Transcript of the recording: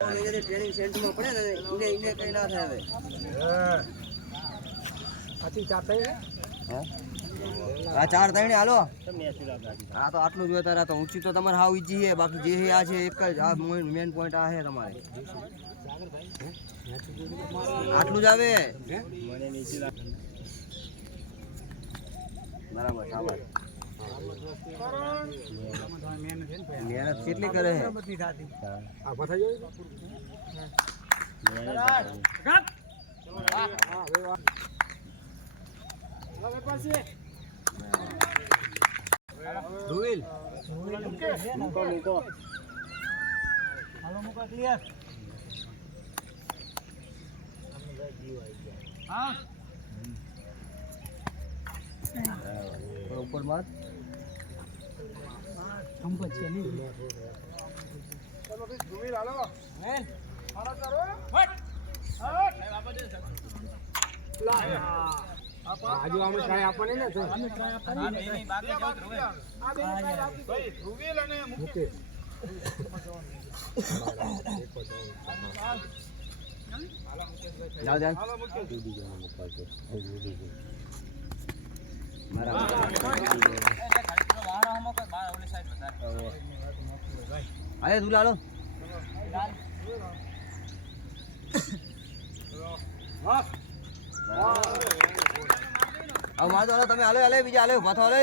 Training સેન્ટરમાં પડે ને એને કઈ ના થાય હવે. આ 4 3 હાલો. આ તો આટલું જોઈએ તારા તો ઊંચી તો તમારે હાવ ઈજી છે, બાકી જે આ છે એક જ આ મેન પોઈન્ટ આ છે તમારે. આટલું જ આવે બરાબર. શાબાશ. મહેનત કેટલી કરે છે. ધુવિલ મૂકો હાલો મૂકો ક્લિયર. હા ઉપર માર સંપત છે નહીં. ચલો ભાઈ ધુવિલ હાલો મેન હાલો કરો હટ હટ બાપા દે લા આજુ અમે ટ્રાય આપવાની ને તો અમે ટ્રાય આપવાની ને નહીં બાકી જાવ ધ્રુવે આ બે ટ્રાય આપી ભાઈ ધ્રુવેલ અને મુકેશ જાવ જાવ હાલો મુકેશ દીદી જોને મુકાવ છે મારા વાળા હમો કે બાર ઓલી સાઈડ બતા આય દુલા હાલો હા આવ માર દો તમે હાલો હાલે બીજા હાલે ભાથો હાલે